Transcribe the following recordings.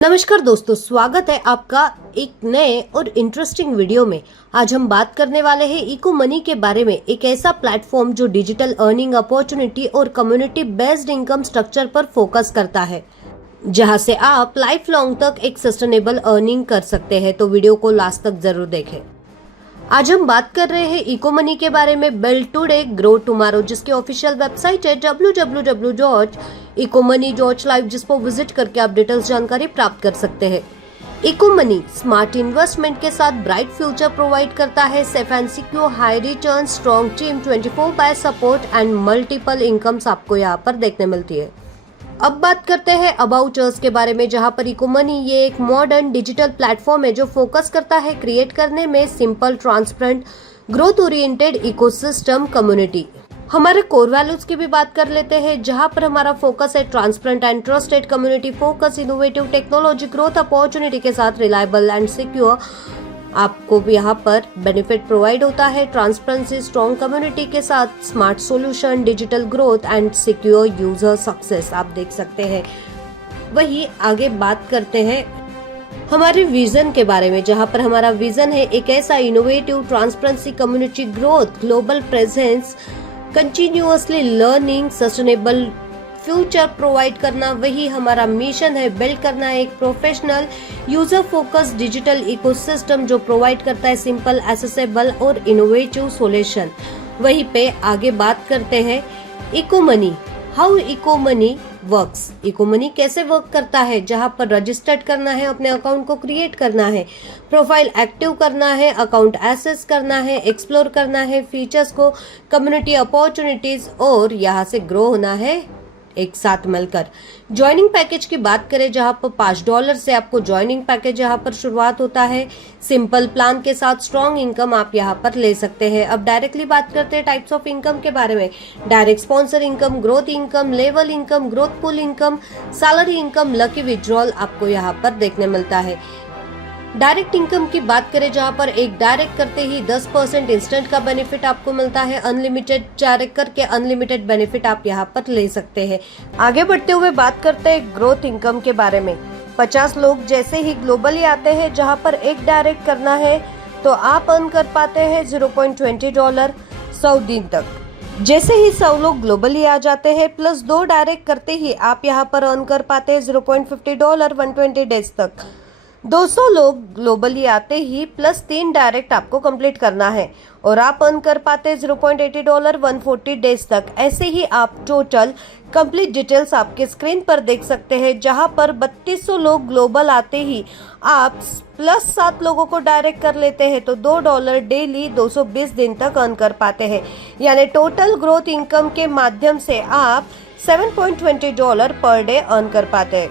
नमस्कार दोस्तों, स्वागत है आपका एक नए और इंटरेस्टिंग वीडियो में। आज हम बात करने वाले हैं इको मनी के बारे में, एक ऐसा प्लेटफॉर्म जो डिजिटल अर्निंग अपॉर्चुनिटी और कम्युनिटी बेस्ड इनकम स्ट्रक्चर पर फोकस करता है, जहां से आप लाइफ लॉन्ग तक एक सस्टेनेबल अर्निंग कर सकते हैं। तो वीडियो को लास्ट तक जरूर देखें। आज हम बात कर रहे हैं इको मनी के बारे में, बिल्ड टुडे ग्रो टुमारो, जिसकी ऑफिशियल वेबसाइट है www.ecomoney.live, जिस पर विजिट करके आप डिटेल्स जानकारी प्राप्त कर सकते हैं। इको मनी स्मार्ट इन्वेस्टमेंट के साथ ब्राइट फ्यूचर प्रोवाइड करता है। Safe and secure, high return, strong team, 24/7 support and multiple incomes आपको यहाँ पर देखने मिलती है। अब बात करते हैं अबाउट अस के बारे में, जहां पर इको मनी ये एक मॉडर्न डिजिटल प्लेटफॉर्म है जो फोकस करता है क्रिएट करने में simple, transparent, growth oriented ecosystem community. हमारे कोर वैल्यूज की भी बात कर लेते हैं, जहां पर हमारा फोकस है transparent and trusted community focus, innovative technology, growth opportunity के साथ रिलायबल एंड सिक्योर। आपको भी यहाँ पर बेनिफिट प्रोवाइड होता है। ट्रांसपेरेंसी, स्ट्रॉन्ग कम्युनिटी के साथ smart solution, digital growth and secure user success आप देख सकते हैं। वही आगे बात करते हैं हमारे विजन के बारे में, जहां पर हमारा विजन है एक ऐसा innovative, transparency, community growth, global presence, continuously learning, sustainable future provide करना। वही हमारा मिशन है, बिल्ड करना एक professional, user focused digital ecosystem जो प्रोवाइड करता है सिंपल, एक्सेसिबल और इनोवेटिव सॉल्यूशन। वहीं पे आगे बात करते हैं eco money, how eco money works. Eco money कैसे वर्क करता है, जहां पर रजिस्टर्ड करना है, अपने अकाउंट को क्रिएट करना है, प्रोफाइल एक्टिव करना है, अकाउंट एक्सेस करना है, एक्सप्लोर करना है फीचर्स को, कम्युनिटी अपॉर्चुनिटीज और यहाँ से ग्रो होना है एक साथ मिलकर। ज्वाइनिंग पैकेज की बात करें, जहां पर $5 से आपको ज्वाइनिंग पैकेज यहाँ पर शुरुआत होता है। सिंपल प्लान के साथ स्ट्रॉन्ग इनकम आप यहाँ पर ले सकते हैं। अब डायरेक्टली बात करते हैं टाइप्स ऑफ इनकम के बारे में। Direct sponsor income, growth income, level income, growth pool income, salary income, lucky withdrawal आपको यहाँ पर देखने मिलता है। डायरेक्ट इनकम की बात करें, जहां पर एक डायरेक्ट करते ही 10% इंस्टेंट का बेनिफिट आपको मिलता है। अनलिमिटेड डायरेक्ट करके अनलिमिटेड बेनिफिट आप यहां पर ले सकते हैं। आगे बढ़ते हुए बात करते हैं ग्रोथ इनकम के बारे में। 50 लोग जैसे ही ग्लोबली आते हैं, जहां पर एक डायरेक्ट करना है तो आप अर्न कर पाते हैं $0.20 100 दिन तक। जैसे ही 100 लोग ग्लोबली आ जाते हैं प्लस 2 डायरेक्ट करते ही आप यहाँ पर अर्न कर पाते हैं $0.50 120 डेज तक। 200 लोग ग्लोबली आते ही प्लस 3 डायरेक्ट आपको कंप्लीट करना है और आप अर्न कर पाते हैं $0.80 140 डेज तक। ऐसे ही आप टोटल कंप्लीट डिटेल्स आपके स्क्रीन पर देख सकते हैं, जहां पर 3200 लोग ग्लोबल आते ही आप प्लस 7 लोगों को डायरेक्ट कर लेते हैं तो $2 डेली 220 दिन तक अर्न कर पाते हैं। यानी टोटल ग्रोथ इनकम के माध्यम से आप $7.20 पर डे अर्न कर पाते हैं।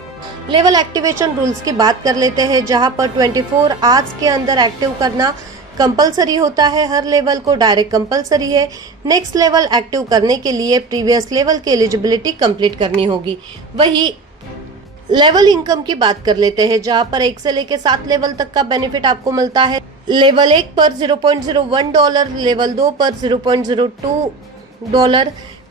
लेवल एक्टिवेशन रूल्स की बात कर लेते हैं, जहां पर 24 आवर्स के अंदर एक्टिव करना कंपलसरी होता है। हर लेवल को डायरेक्ट कंपलसरी है। नेक्स्ट लेवल एक्टिव करने के लिए प्रीवियस लेवल की एलिजिबिलिटी कंप्लीट करनी होगी। वही लेवल इनकम की बात कर लेते हैं, जहां पर 1 से लेकर 7 लेवल तक का बेनिफिट आपको मिलता है। लेवल 1 पर $0.01, लेवल 2 पर $0.02,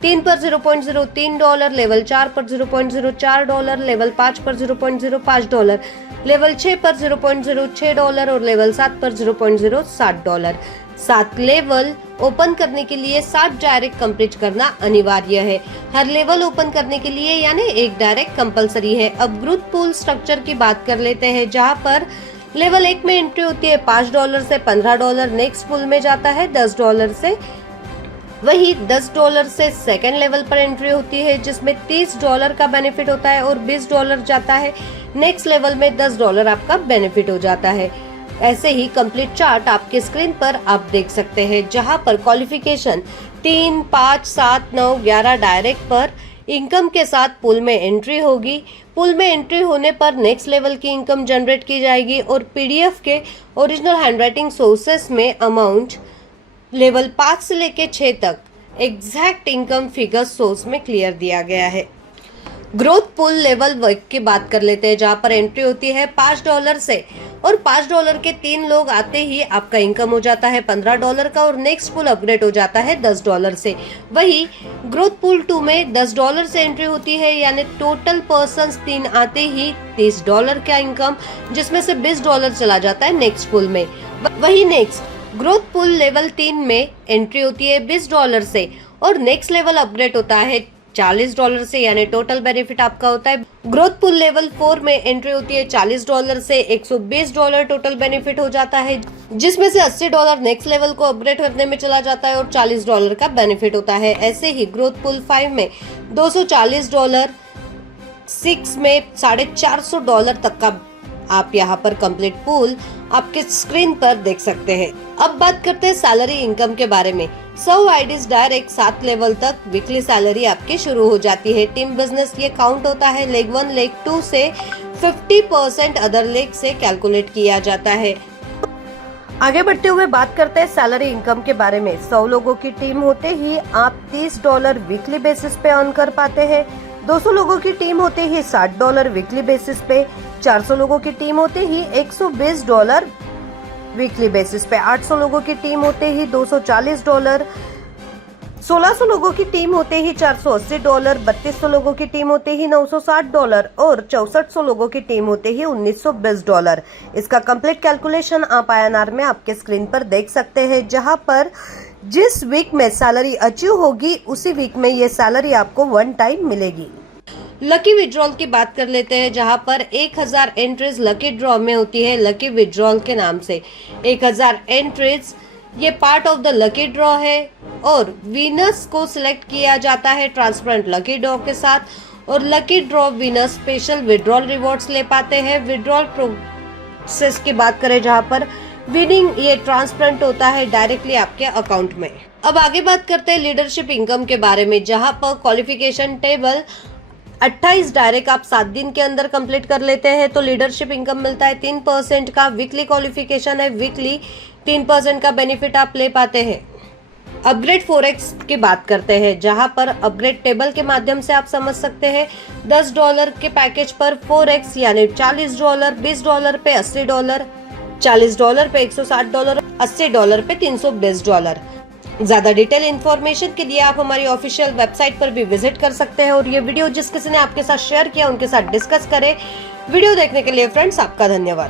3 पर $0.03, लेवल 4 पर $0.04, लेवल 5 पर $0.05, लेवल 6 पर $0.06 और लेवल 7 पर $0.07। 7 लेवल ओपन करने के लिए 7 डायरेक्ट कंप्लीट करना अनिवार्य है। हर लेवल ओपन करने के लिए यानी एक डायरेक्ट कंपलसरी है। अब ग्रोथ पूल स्ट्रक्चर की बात कर लेते हैं, जहां पर लेवल 1 में एंट्री होती है $5 से $15, नेक्स्ट पूल में जाता है $10 से। वही $10 से सेकेंड लेवल पर एंट्री होती है, जिसमें $30 का बेनिफिट होता है और $20 जाता है। नेक्स्ट लेवल में $10 आपका बेनिफिट हो जाता है। ऐसे ही कंप्लीट चार्ट आपके स्क्रीन पर आप देख सकते हैं, जहां पर क्वालिफिकेशन 3, 5, 7, 9, 11 डायरेक्ट पर इनकम के साथ पूल में एंट्री होगी। पूल में एंट्री होने पर नेक्स्ट लेवल की इनकम जनरेट की जाएगी और पीडीएफ के ओरिजिनल हैंडराइटिंग सोर्सेस में अमाउंट लेवल 5 से लेके 6 तक एग्जैक्ट इनकम फिगर सोर्स में क्लियर दिया गया है। ग्रोथ पूल लेवल 1 की बात कर लेते हैं, जहां पर एंट्री होती है $5 से और $5 के 3 लोग आते ही आपका इनकम हो जाता है $15 का और नेक्स्ट पूल अपग्रेड हो जाता है $10 से। वही ग्रोथ पूल 2 में $10 से एंट्री होती है, यानी टोटल पर्सन्स 3 आते ही $30 का इनकम, जिसमें से $20 चला जाता है नेक्स्ट पूल में। वही नेक्स्ट ग्रोथ पूल लेवल 3 में एंट्री होती है $20 से और नेक्स्ट लेवल अपग्रेड होता है $40 से, यानी टोटल बेनिफिट आपका होता है। ग्रोथ पूल लेवल 4 में एंट्री होती है $40 से $120 टोटल बेनिफिट हो जाता है, जिसमें से $80 नेक्स्ट लेवल को अपग्रेड करने में चला जाता है और $40 का बेनिफिट होता है। ऐसे ही ग्रोथ पूल 5 में $240, 6 में $450 तक का आप यहाँ पर कंप्लीट पूल आपके स्क्रीन पर देख सकते हैं। अब बात करते हैं सैलरी इनकम के बारे में। 100 आईडीज डायरेक्ट 7 लेवल तक वीकली सैलरी आपकी शुरू हो जाती है। टीम बिजनेस ये काउंट होता है लेग 1 लेग 2 से 50% अदर लेग से कैलकुलेट किया जाता है। आगे बढ़ते हुए बात करते हैं सैलरी इनकम के बारे में। 100 लोगों की टीम होते ही आप $30 वीकली बेसिस पे अर्न कर पाते हैं। 200 लोगों की टीम होते ही $60 वीकली बेसिस पे। 400 लोगों की टीम होते ही $120 वीकली बेसिस पे। 800 लोगों की टीम होते ही $240। 1600 लोगों की टीम होते ही $480। 3200 लोगों की टीम होते ही $960 और 6400 लोगों की टीम होते ही $1920। इसका कंप्लीट कैलकुलेशन आप INR में आपके स्क्रीन पर देख सकते हैं, जहां पर जिस वीक में सैलरी अचीव होगी उसी वीक में ये सैलरी आपको 1 टाइम मिलेगी। लकी विड्रॉल की बात कर लेते हैं, जहां पर 1000 एंट्रीज लकी ड्रॉ में होती है लकी विड्रॉल के नाम से। 1000 एंट्रीज ये part of the lucky draw है और विनर्स को सिलेक्ट किया जाता है ट्रांसपेरेंट लकी ड्रॉ के साथ और lucky draw winners special withdrawal rewards ले पाते हैं। विड्रॉल प्रोसेस की बात करें, जहां पर विनिंग ये ट्रांसपेरेंट होता है डायरेक्टली आपके अकाउंट में। अब आगे बात करते हैं लीडरशिप इनकम के बारे में, जहां पर क्वालिफिकेशन टेबल 28 डायरेक्ट आप 7 दिन के अंदर कंप्लीट कर लेते हैं तो लीडरशिप इनकम मिलता है 3% का। वीकली क्वालिफिकेशन है, वीकली 3% का बेनिफिट आप ले पाते हैं। अपग्रेड 4x की बात करते हैं, जहां पर अपग्रेड टेबल के माध्यम से आप समझ सकते हैं $10 के पैकेज पर 4x यानी $40, $20 पे $80, $40 पे $160, $80 पे $320। ज्यादा डिटेल इंफॉर्मेशन के लिए आप हमारी ऑफिशियल वेबसाइट पर भी विजिट कर सकते हैं और ये वीडियो जिस किसी ने आपके साथ शेयर किया उनके साथ डिस्कस करें। वीडियो देखने के लिए फ्रेंड्स आपका धन्यवाद।